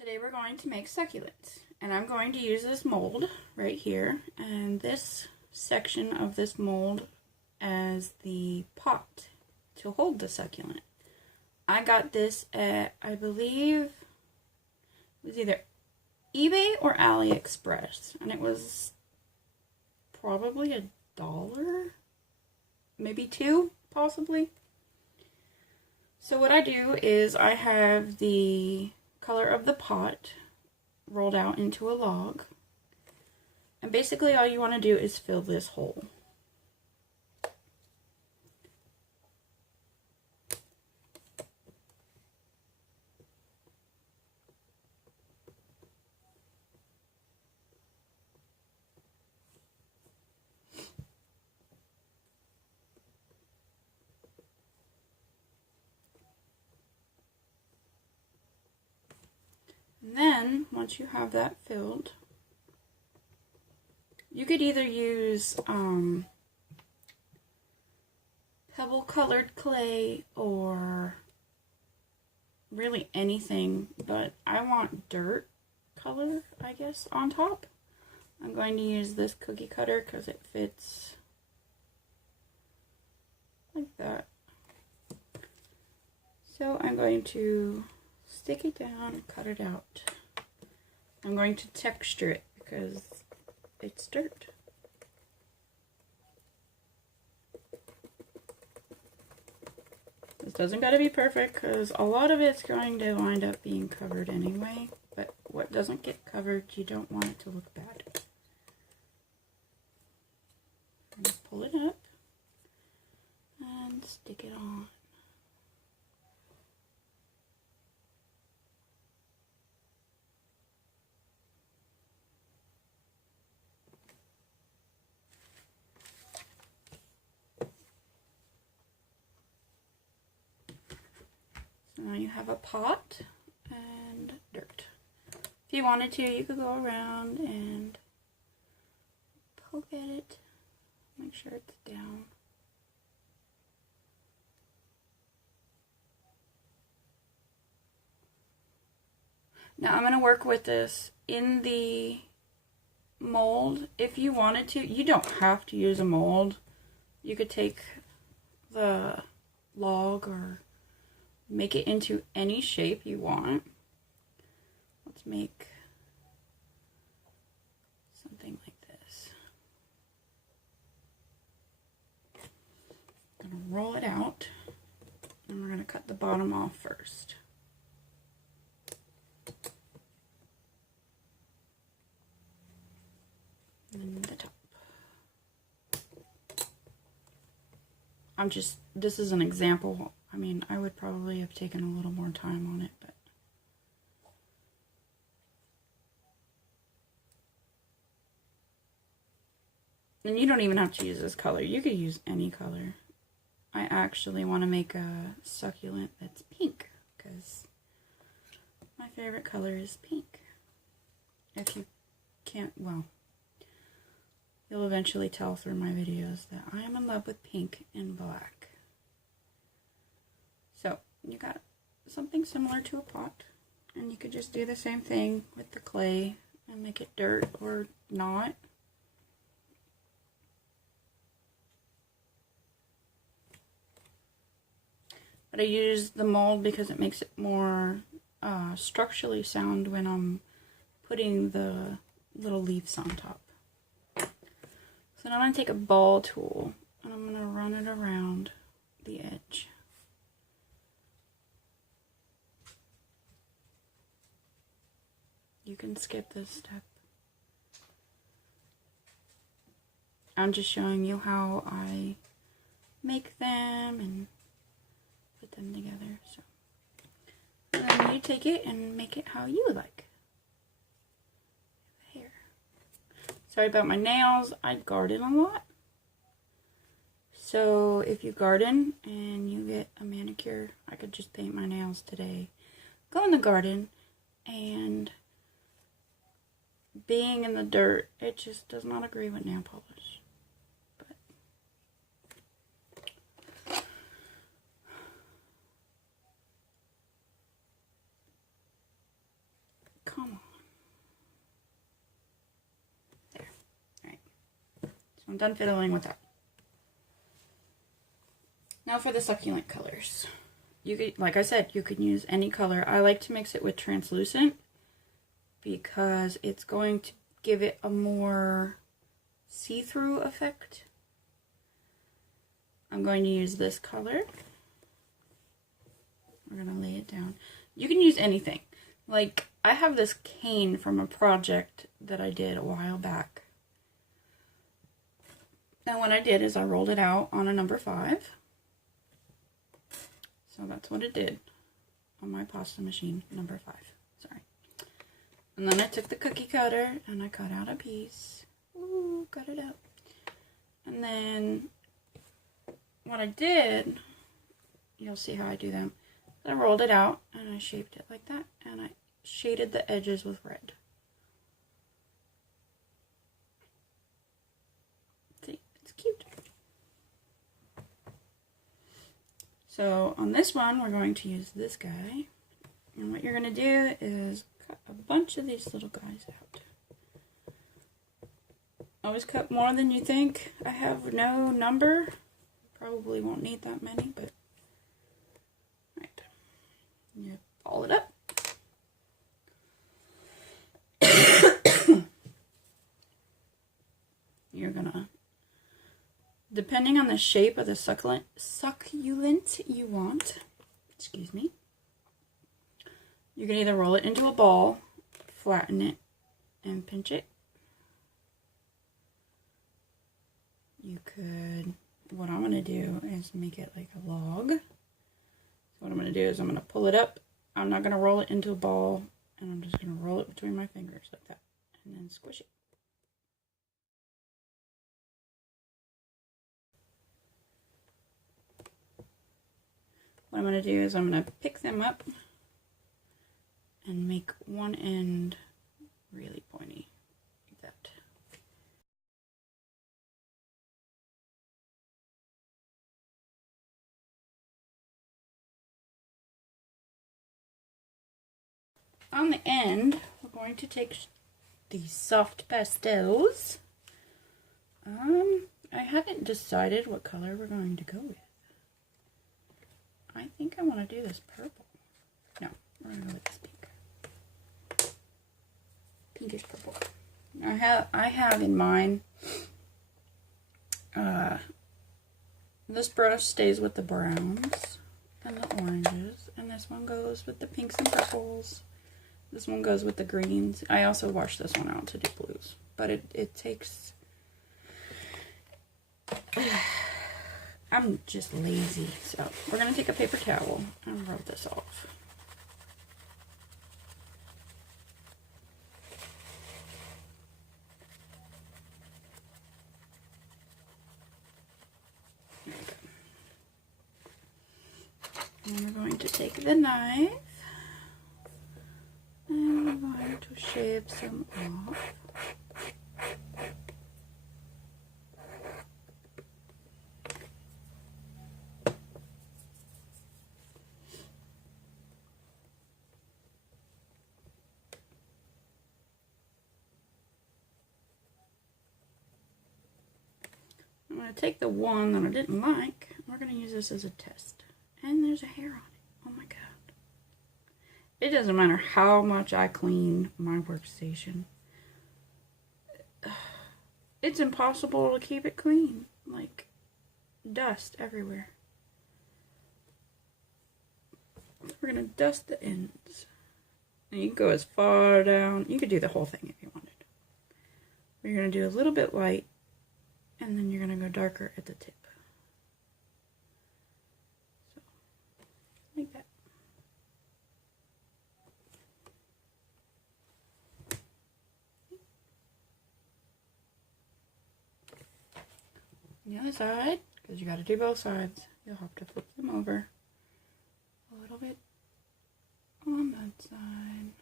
Today we're going to make succulents, and I'm going to use this mold right here and this section of this mold as the pot to hold the succulent. I got this at, I believe, it was either eBay or AliExpress, and it was probably $1, maybe $2, possibly. So what I do is I have the color of the pot rolled out into a log, and basically all you want to do is fill this hole. And then, once you have that filled, you could either use pebble colored clay or really anything, but I want dirt color, I guess, on top. I'm going to use this cookie cutter because it fits like that. So I'm going to stick it down and cut it out. I'm going to texture it because it's dirt. This doesn't got to be perfect because a lot of it's going to wind up being covered anyway, but what doesn't get covered, you don't want it to look bad. I'm going to pull it up and stick it on. Now you have a pot and dirt. If you wanted to, you could go around and poke at it, make sure it's down. Now I'm going to work with this in the mold. If you wanted to, you don't have to use a mold. You could take the log or make it into any shape you want. Let's make something like this. I'm going to roll it out, and we're going to cut the bottom off first. And then the top. This is an example. I mean, I would probably have taken a little more time on it, but and you don't even have to use this color. You could use any color. I actually want to make a succulent that's pink because my favorite color is pink. If you can't, well, you'll eventually tell through my videos that I am in love with pink and black. So, you got something similar to a pot, and you could just do the same thing with the clay and make it dirt or not. But I use the mold because it makes it more structurally sound when I'm putting the little leaves on top. So now I'm going to take a ball tool and I'm going to run it around the edge. You can skip this step. I'm just showing you how I make them and put them together. So, and then you take it and make it how you like. Here. Sorry about my nails. I garden a lot. So if you garden and you get a manicure, I could just paint my nails today. Go in the garden, and being in the dirt, it just does not agree with nail polish. But I'm done fiddling with that. Now for the succulent colors. You could, like I said, you can use any color. I like to mix it with translucent because it's going to give it a more see-through effect. I'm going to use this color. We're going to lay it down. You can use anything. Like, I have this cane from a project that I did a while back. And what I did is I rolled it out on a number 5. So that's what it did on my pasta machine, number 5. Sorry. And then I took the cookie cutter and I cut out a piece. Ooh, cut it out. And then what I did, you'll see how I do them. I rolled it out and I shaped it like that, and I shaded the edges with red. See, it's cute. So on this one, we're going to use this guy. And what you're going to do is cut a bunch of these little guys out. Always cut more than you think. I have no number. Probably won't need that many, but right. You ball it up. You're gonna, depending on the shape of the succulent you want, excuse me, you can either roll it into a ball, flatten it, and pinch it. You could, what I'm going to do is make it like a log. So what I'm going to do is I'm going to pull it up. I'm not going to roll it into a ball, and I'm just going to roll it between my fingers like that, and then squish it. What I'm going to do is I'm going to pick them up and make one end really pointy, like that. On the end, we're going to take these soft pastels. I haven't decided what color we're going to go with. I think I want to do this purple. No, we're going to go with this pink. Pinkish purple. I have in mind, this brush stays with the browns and the oranges, and this one goes with the pinks and purples. This one goes with the greens. I also washed this one out to do blues, but it takes... I'm just lazy, so we're going to take a paper towel and rub this off. There we go. And we're going to take the knife and we're going to shave some off. I'm going to take the one that I didn't like, we're going to use this as a test. And there's a hair on it. Oh my god. It doesn't matter how much I clean my workstation. It's impossible to keep it clean. Like, dust everywhere. We're going to dust the ends. And you can go as far down. You could do the whole thing if you wanted. We're going to do a little bit light. And then you're going to go darker at the tip. So, like that. On the other side, because you got to do both sides, you'll have to flip them over a little bit on that side.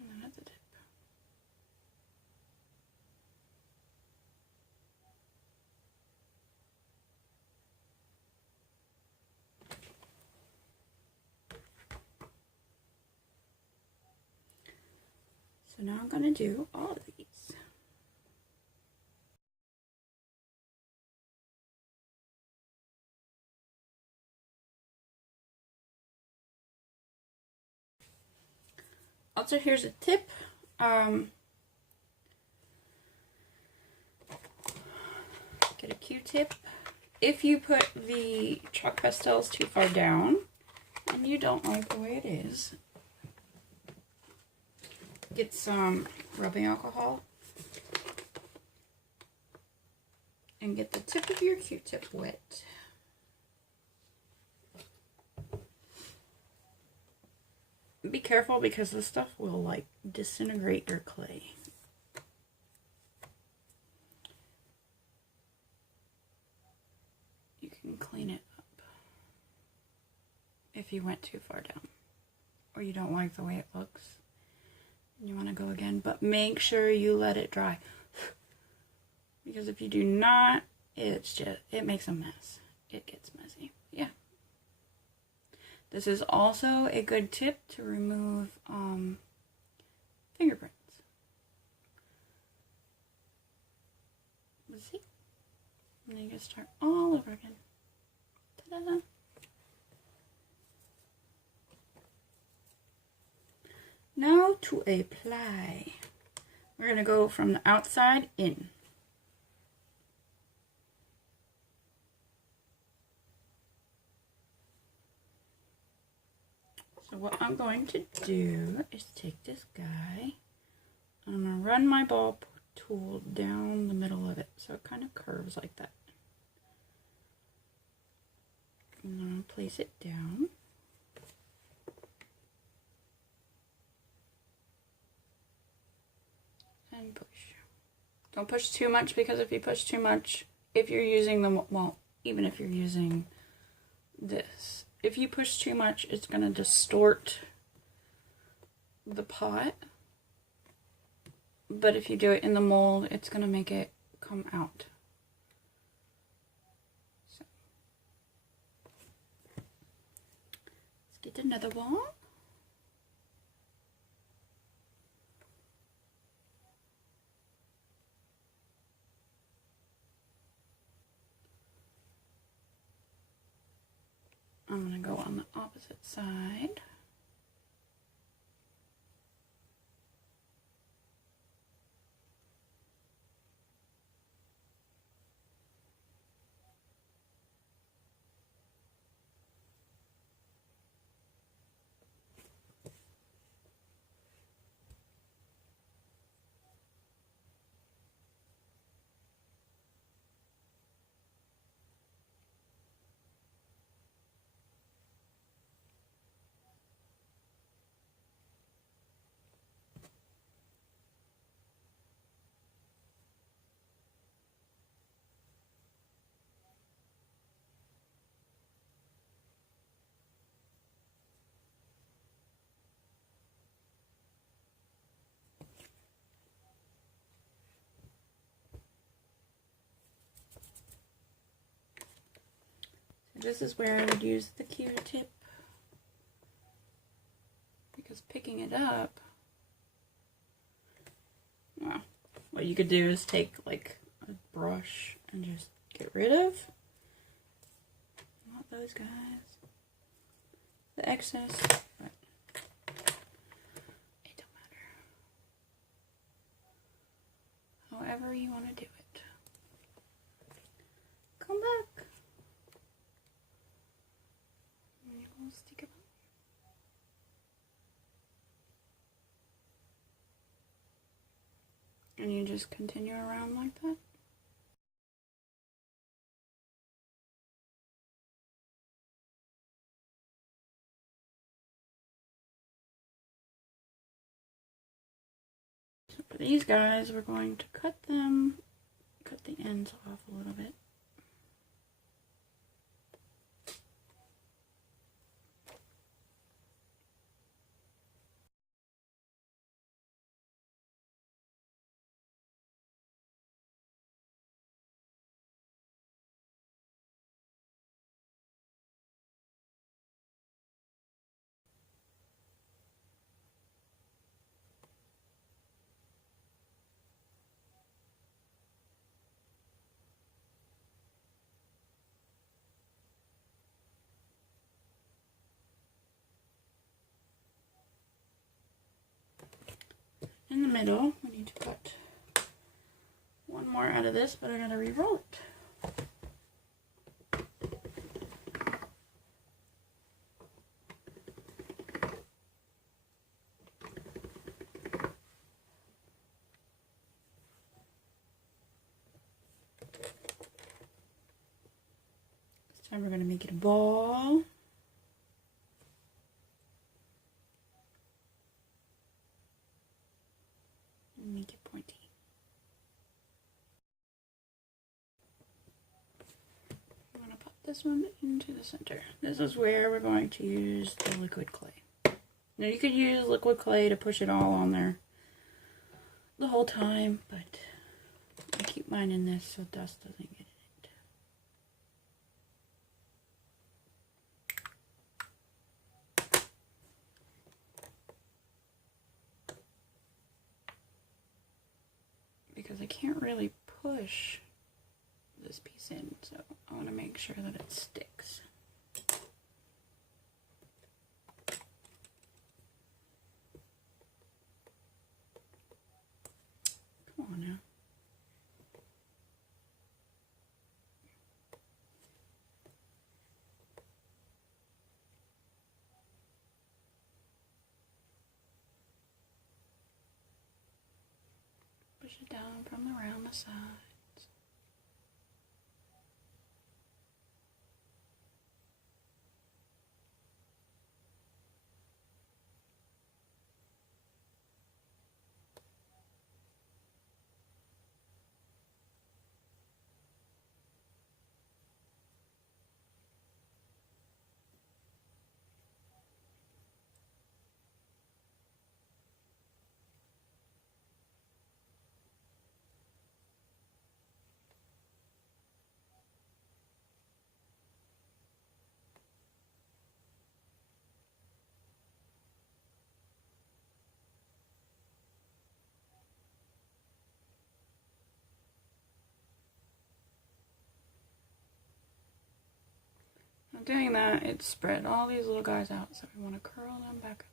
And then at the tip. So now I'm going to do all of these. Also, here's a tip. Get a Q-tip. If you put the chalk pastels too far down and you don't like the way it is, get some rubbing alcohol and get the tip of your Q-tip wet. Be careful because this stuff will like disintegrate your clay. You can clean it up if you went too far down or you don't like the way it looks and you want to go again, but make sure you let it dry because if you do not, it makes a mess. It gets messy. Yeah. This is also a good tip to remove fingerprints. Let's see. And then you can start all over again. Ta-da! Now to apply. We're going to go from the outside in. So what I'm going to do is take this guy, and I'm going to run my ball tool down the middle of it so it kind of curves like that. And I'm going to place it down. And push. Don't push too much because if you push too much, if you're using the, well, even if you're using this, if you push too much, it's going to distort the pot. But if you do it in the mold, it's going to make it come out. So, let's get another one. I'm going to go on the opposite side. This is where I would use the Q-tip because picking it up, well, what you could do is take like a brush and just get rid of, not those guys, the excess, but it don't matter. However you want to do it. Come back. Stick it on. And you just continue around like that. So for these guys, we're going to cut the ends off a little bit. in the middle. We need to cut one more out of this, but I gotta re-roll it. This time we're gonna make it a ball. Make it pointy. I'm going to put this one into the center. This is where we're going to use the liquid clay. Now you could use liquid clay to push it all on there the whole time, but I keep mine in this so dust doesn't get in it. Because I can't really push this piece in, so I want to make sure that it sticks. Come on now. Push it down from around the sides. Now doing that, it spread all these little guys out, so we want to curl them back up.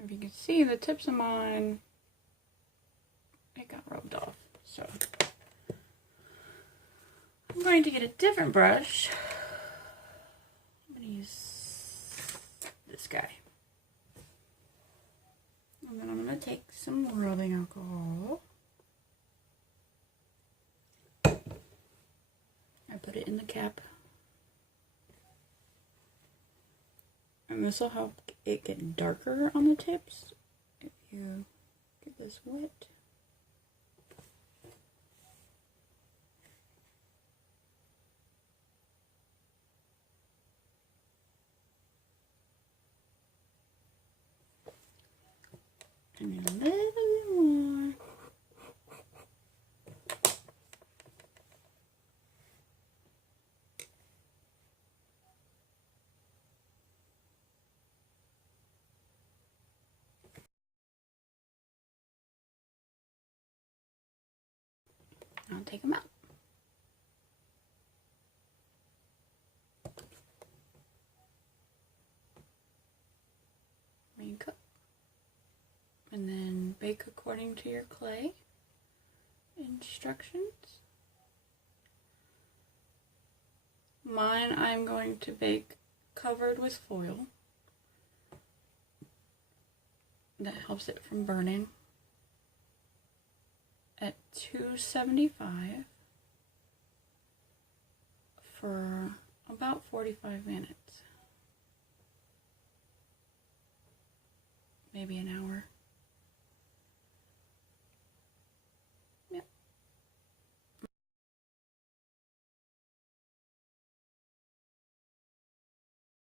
If you can see, the tips of mine, it got rubbed off. So I'm going to get a different brush. I'm going to use this guy. And then I'm going to take some rubbing alcohol. I put it in the cap. And this will help it get darker on the tips if you get this wet. And a little bit more. I'll take them out. Make up. And then bake according to your clay instructions. Mine I'm going to bake covered with foil. That helps it from burning. At 275 for about 45 minutes. Maybe an hour.